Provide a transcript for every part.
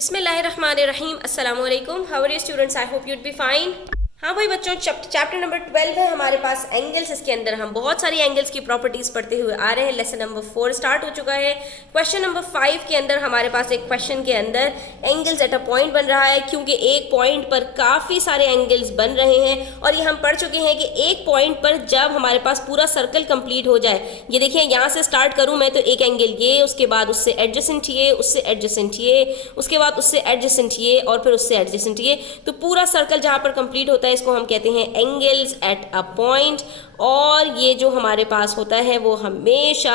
बिस्मिल्लाहिर्रहमानिर्रहीम अस्सलाम वालेकुम। How are you students? I hope you'd be fine. हाँ भाई बच्चों, चैप्टर नंबर 12 है हमारे पास एंगल्स। इसके अंदर हम बहुत सारी एंगल्स की प्रॉपर्टीज पढ़ते हुए आ रहे हैं। लेसन नंबर 4 स्टार्ट हो चुका है। क्वेश्चन नंबर 5 के अंदर हमारे पास एक क्वेश्चन के अंदर एंगल्स एट अ पॉइंट बन रहा है, क्योंकि एक पॉइंट पर काफ़ी सारे एंगल्स बन रहे हैं। और ये हम पढ़ चुके हैं कि एक पॉइंट पर जब हमारे पास पूरा सर्कल कंप्लीट हो जाए, ये देखिए यहाँ से स्टार्ट करूँ मैं तो एक एंगल ये, उसके बाद उससे एडजेसेंट ये, उससे एडजेसेंट ये, उसके बाद उससे एडजेसेंट ये और फिर उससे एडजेसेंट ये, तो पूरा सर्कल जहाँ पर कंप्लीट होता है इसको हम कहते हैं एंगल्स एट अ पॉइंट। और ये जो हमारे पास होता है वो हमेशा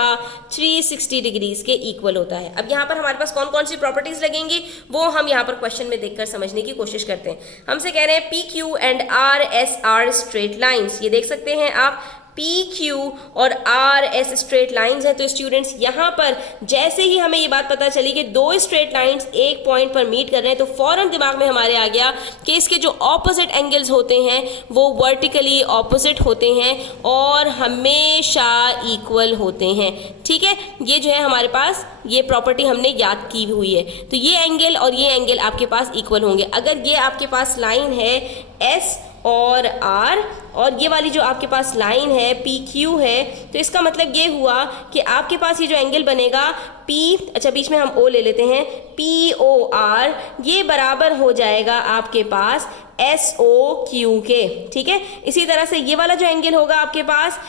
360 डिग्रीज के इक्वल होता है। अब यहाँ पर हमारे पास कौन कौन सी प्रॉपर्टीज लगेंगी वो हम यहाँ पर क्वेश्चन में देखकर समझने की कोशिश करते हैं। हमसे कह रहे हैं P Q and R S R straight lines. ये देख सकते हैं आप, पी क्यू और आर एस स्ट्रेट लाइंस है। तो स्टूडेंट्स यहाँ पर जैसे ही हमें ये बात पता चली कि दो स्ट्रेट लाइंस एक पॉइंट पर मीट कर रहे हैं, तो फौरन दिमाग में हमारे आ गया कि इसके जो ऑपोजिट एंगल्स होते हैं वो वर्टिकली ऑपोजिट होते हैं और हमेशा इक्वल होते हैं। ठीक है, ये जो है हमारे पास ये प्रॉपर्टी हमने याद की हुई है। तो ये एंगल और ये एंगल आपके पास इक्वल होंगे। अगर ये आपके पास लाइन है एस और आर और ये वाली जो आपके पास लाइन है पी क्यू है, तो इसका मतलब ये हुआ कि आपके पास ये जो एंगल बनेगा पी, अच्छा बीच में हम ओ ले लेते हैं, पी ओ आर, ये बराबर हो जाएगा आपके पास एस ओ क्यू के। ठीक है, इसी तरह से ये वाला जो एंगल होगा आपके पास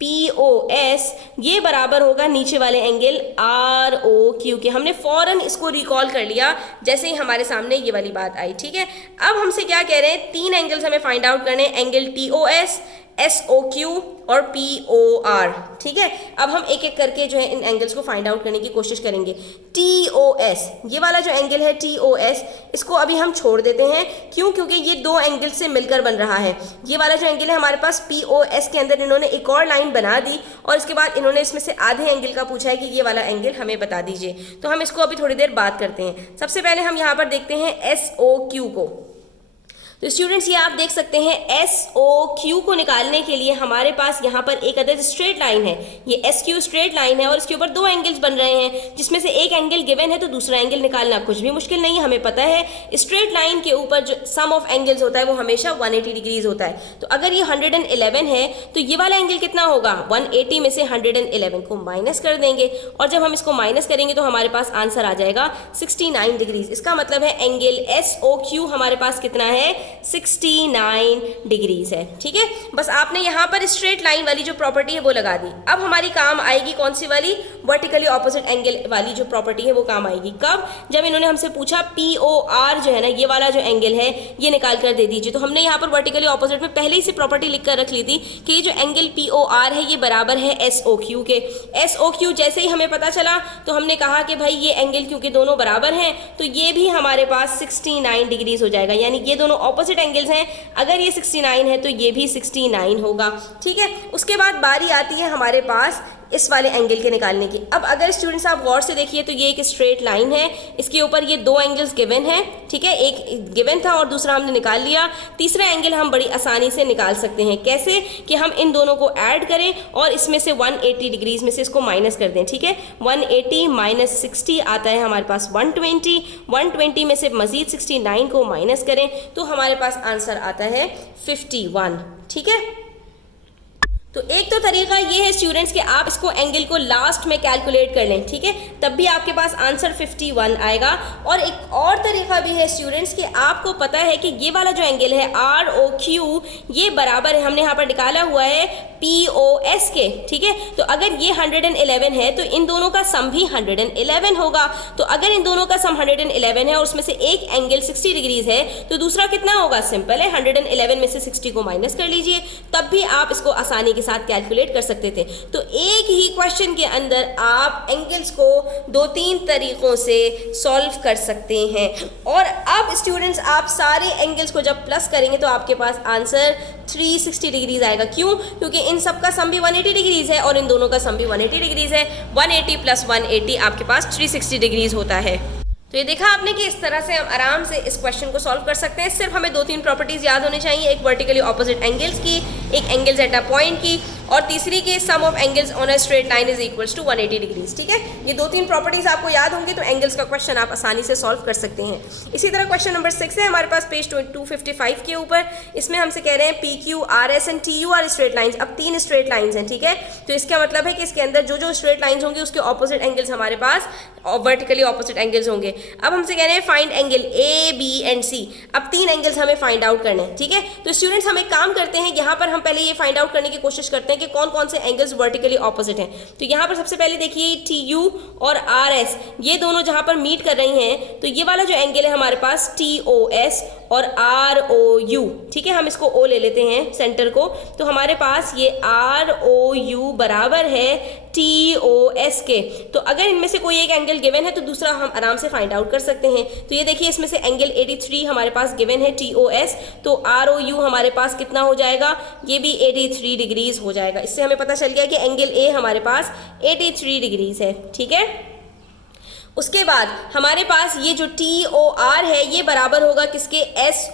पी ओ एस, ये बराबर होगा नीचे वाले एंगल आर ओ क्यू के। हमने फौरन इसको रिकॉल कर लिया जैसे ही हमारे सामने ये वाली बात आई। ठीक है, अब हमसे क्या कह रहे हैं, तीन एंगल्स हमें फाइंड आउट करने, angle T O S, S O Q और पी ओ आर। ठीक है, अब हम एक एक करके जो है इन एंगल्स को फाइंड आउट करने की कोशिश करेंगे। टी ओ एस, ये वाला जो एंगल है टी ओ एस, इसको अभी हम छोड़ देते हैं। क्यों? क्योंकि ये दो एंगल से मिलकर बन रहा है। ये वाला जो एंगल है हमारे पास पी ओ एस के अंदर इन्होंने एक और लाइन बना दी और इसके बाद इन्होंने इसमें से आधे एंगल का पूछा है कि ये वाला एंगल हमें बता दीजिए। तो हम इसको अभी थोड़ी देर बात करते हैं। सबसे पहले हम यहाँ पर देखते हैं एस ओ क्यू को। तो स्टूडेंट्स ये आप देख सकते हैं एस ओ क्यू को निकालने के लिए हमारे पास यहाँ पर एक अदर स्ट्रेट लाइन है, ये एस क्यू स्ट्रेट लाइन है और इसके ऊपर दो एंगल्स बन रहे हैं, जिसमें से एक एंगल गिवन है तो दूसरा एंगल निकालना कुछ भी मुश्किल नहीं है। हमें पता है स्ट्रेट लाइन के ऊपर जो सम ऑफ एंगल्स होता है वो हमेशा 180 डिग्रीज होता है। तो अगर ये 111 है तो ये वाला एंगल कितना होगा, 180 में से 111 को माइनस कर देंगे और जब हम इसको माइनस करेंगे तो हमारे पास आंसर आ जाएगा 69 डिग्रीज। इसका मतलब है एंगल एस ओ क्यू हमारे पास कितना है, 69 डिग्रीज है। ठीक है, बस आपने यहाँ पर स्ट्रेट लाइन वाली जो प्रॉपर्टी है वो लगा दी। अब हमारी काम आएगी कौन सी वाली, वर्टिकली ऑपोजिट एंगल वाली जो प्रॉपर्टी है वो काम आएगी। कब? जब इन्होंने हमसे पूछा पी ओ आर जो है ना, ये वाला जो एंगल है ये निकाल कर दे दीजिए। तो हमने यहाँ पर वर्टिकली ऑपोजिट में पहले ही से प्रॉपर्टी लिख कर रख ली थी कि ये जो एंगल पी ओ आर है ये बराबर है एस ओ क्यू के। एस ओ क्यू जैसे ही हमें पता चला तो हमने कहा कि भाई ये एंगल क्योंकि दोनों बराबर हैं तो ये भी हमारे पास 69 डिग्रीज हो जाएगा, यानी ये दोनों ऑपोजिट एंगल्स हैं। अगर ये 69 है तो ये भी 69 होगा। ठीक है, उसके बाद बारी आती है हमारे पास इस वाले एंगल के निकालने की। अब अगर स्टूडेंट्स आप गौर से देखिए तो ये एक स्ट्रेट लाइन है, इसके ऊपर ये दो एंगल्स गिवन है। ठीक है, एक गिवन था और दूसरा हमने निकाल लिया। तीसरा एंगल हम बड़ी आसानी से निकाल सकते हैं। कैसे? कि हम इन दोनों को ऐड करें और इसमें से 180 डिग्रीज में से इसको माइनस कर दें। ठीक है, 180 माइनस 60 आता है हमारे पास 120, 120 में से मजीद 69 को माइनस करें तो हमारे पास आंसर आता है 51। ठीक है, तो एक तो तरीका ये है स्टूडेंट्स कि आप इसको एंगल को लास्ट में कैलकुलेट कर लें। ठीक है, तब भी आपके पास आंसर 51 आएगा। और एक और तरीका भी है स्टूडेंट्स कि आपको पता है कि ये वाला जो एंगल है आर ओ क्यू ये बराबर है, हमने यहाँ पर निकाला हुआ है पी ओ एस के। ठीक है, तो अगर ये 111 है तो इन दोनों का सम भी 111 होगा। तो अगर इन दोनों का सम 111 है और उसमें से एक एंगल 60 डिग्रीज है तो दूसरा कितना होगा, सिंपल है 111 में से 60 को माइनस कर लीजिए, तब भी आप इसको आसानी के साथ कैलकुलेट कर सकते थे। तो एक ही क्वेश्चन के अंदर आप एंगल्स को दो तीन तरीकों से सॉल्व कर सकते हैं। और अब स्टूडेंट्स आप सारे एंगल्स को जब प्लस करेंगे तो आपके पास आंसर 360 डिग्रीज आएगा। क्यों? क्योंकि इन सब का सम भी 180 डिग्रीज है और इन दोनों का सम भी 180 डिग्रीज है। 180 प्लस 180 आपके पास 360 डिग्रीज होता है। तो ये देखा आपने कि इस तरह से हम आराम से इस क्वेश्चन को सॉल्व कर सकते हैं। सिर्फ हमें दो तीन प्रॉपर्टीज याद होनी चाहिए, एक वर्टिकली ऑपोजिट एंगल्स की, एक एंगल्स एट अ पॉइंट की और तीसरी की sum of angles on a straight line is equals to 180 degrees. ठीक है, ये 2-3 प्रॉपर्टीज आपको याद होंगी तो एंगल्स का क्वेश्चन आप आसानी से सॉल्व कर सकते हैं। इसी तरह क्वेश्चन नंबर 6 है हमारे पास पेज 255 के ऊपर। इसमें हमसे कह रहे हैं P Q R S and T U are straight lines. अब 3 स्ट्रेट लाइन्स हैं। ठीक है, तो इसका मतलब है कि इसके अंदर जो जो स्ट्रेट लाइन्स होंगी उसके ऑपोजिट एंगल्स हमारे पास वर्टिकली ऑपोजिट एंगल्स होंगे। अब हमसे कह रहे हैं find angle A B and C. अब 3 एंगल्स हमें फाइंड आउट करने हैं। ठीक है, तो स्टूडेंट्स हम एक काम करते हैं, यहाँ पर हम पहले ये फाइंड आउट करने की कोशिश करते हैं कि कौन कौन से एंगल्स वर्टिकली ऑपोजिट हैं। तो यहाँ पर सबसे पहले देखिए टी यू और आर एस, ये दोनों जहाँ पर मीट कर रही हैं, तो ये वाला जो एंगल है हमारे पास टी ओ एस और आर ओ यू। ठीक है, हम इसको ओ ले लेते हैं सेंटर को, तो हमारे पास ये आर ओ यू बराबर है टी ओ एस के। तो अगर इनमें से कोई एक एंगल गिवन है तो दूसरा हम आराम से फाइंड आउट कर सकते हैं। तो ये देखिए इसमें से एंगल 83 हमारे पास गिवन है टी ओ एस, तो आर ओ यू हमारे पास कितना हो जाएगा, ये भी 83 डिग्रीज हो जाएगा। इससे हमें पता चल गया कि एंगल ए हमारे पास 83 डिग्रीज है। ठीक है, उसके बाद हमारे पास ये जो टी ओ आर है ये बराबर होगा किसके, एस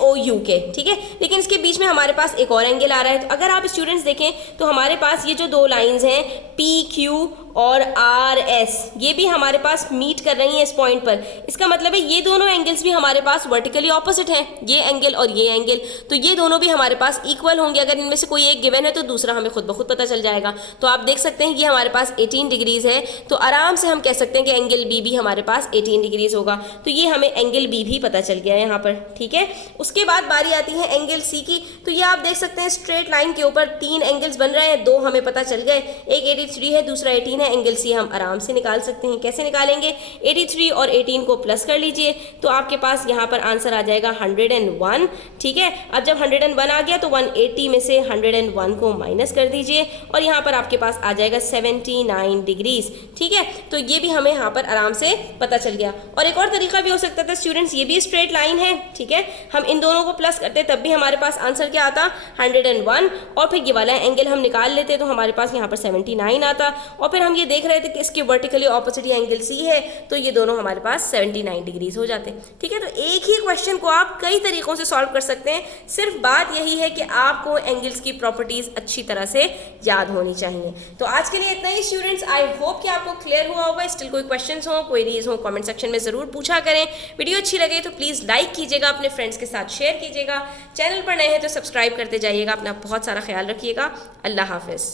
ओ यू के। ठीक है, लेकिन इसके बीच में हमारे पास एक और एंगल आ रहा है। तो अगर आप स्टूडेंट्स देखें तो हमारे पास ये जो 2 लाइंस हैं पी क्यू और आर एस, ये भी हमारे पास मीट कर रही हैं इस पॉइंट पर। इसका मतलब है ये दोनों एंगल्स भी हमारे पास वर्टिकली ऑपोजिट हैं, ये एंगल और ये एंगल, तो ये दोनों भी हमारे पास इक्वल होंगे। अगर इनमें से कोई एक गिवन है तो दूसरा हमें खुद ब खुद पता चल जाएगा। तो आप देख सकते हैं ये हमारे पास 18 डिग्रीज है, तो आराम से हम कह सकते हैं कि एंगल बी भी हमारे पास 18 डिग्रीज होगा। तो ये हमें एंगल बी भी पता चल गया है यहाँ पर। ठीक है, उसके बाद बारी आती है एंगल सी की। तो ये आप देख सकते हैं स्ट्रेट लाइन के ऊपर 3 एंगल्स बन रहे हैं, 2 हमें पता चल गए, एक 83 है दूसरा 18 है। एंगल सी हम आराम से निकाल सकते हैं। कैसे निकालेंगे, 83 और 18 को प्लस कर लीजिए तो आपके पास यहाँ पर आंसर आ जाएगा 101। ठीक है, अब जब 101 आ गया तो 180 में से 101 को माइनस कर दीजिए और यहाँ पर आपके पास आ जाएगा 79 डिग्रीज। ठीक है, तो ये भी हमें यहाँ पर आराम से पता चल गया। और एक और तरीका भी हो सकता था स्टूडेंट्स, ये भी स्ट्रेट लाइन है। ठीक है, हम इन दोनों को प्लस करते तब भी हमारे पास आंसर क्या आता, 101, और फिर ये वाला एंगल हम निकाल लेते तो हमारे पास यहाँ पर 79 आता। और फिर हम ये देख रहे थे कि इसके वर्टिकली ऑपोजिट एंगल सी है, तो ये दोनों हमारे पास 79 डिग्रीज हो जाते हैं। ठीक है, तो एक ही क्वेश्चन को आप कई तरीकों से सॉल्व कर सकते हैं। सिर्फ बात यही है कि आपको एंगल्स की प्रॉपर्टीज अच्छी तरह से याद होनी चाहिए। तो आज के लिए इतना ही स्टूडेंट्स, आई होप कि आपको क्लियर हुआ होगा। स्टिल कोई क्वेश्चंस हो, क्वेरीज हो, कमेंट सेक्शन में ज़रूर पूछा करें। वीडियो अच्छी लगे तो प्लीज़ लाइक कीजिएगा, अपने फ्रेंड्स के साथ शेयर कीजिएगा। चैनल पर नए हैं तो सब्सक्राइब करते जाइएगा। अपना बहुत सारा ख्याल रखिएगा। अल्लाह हाफिज़।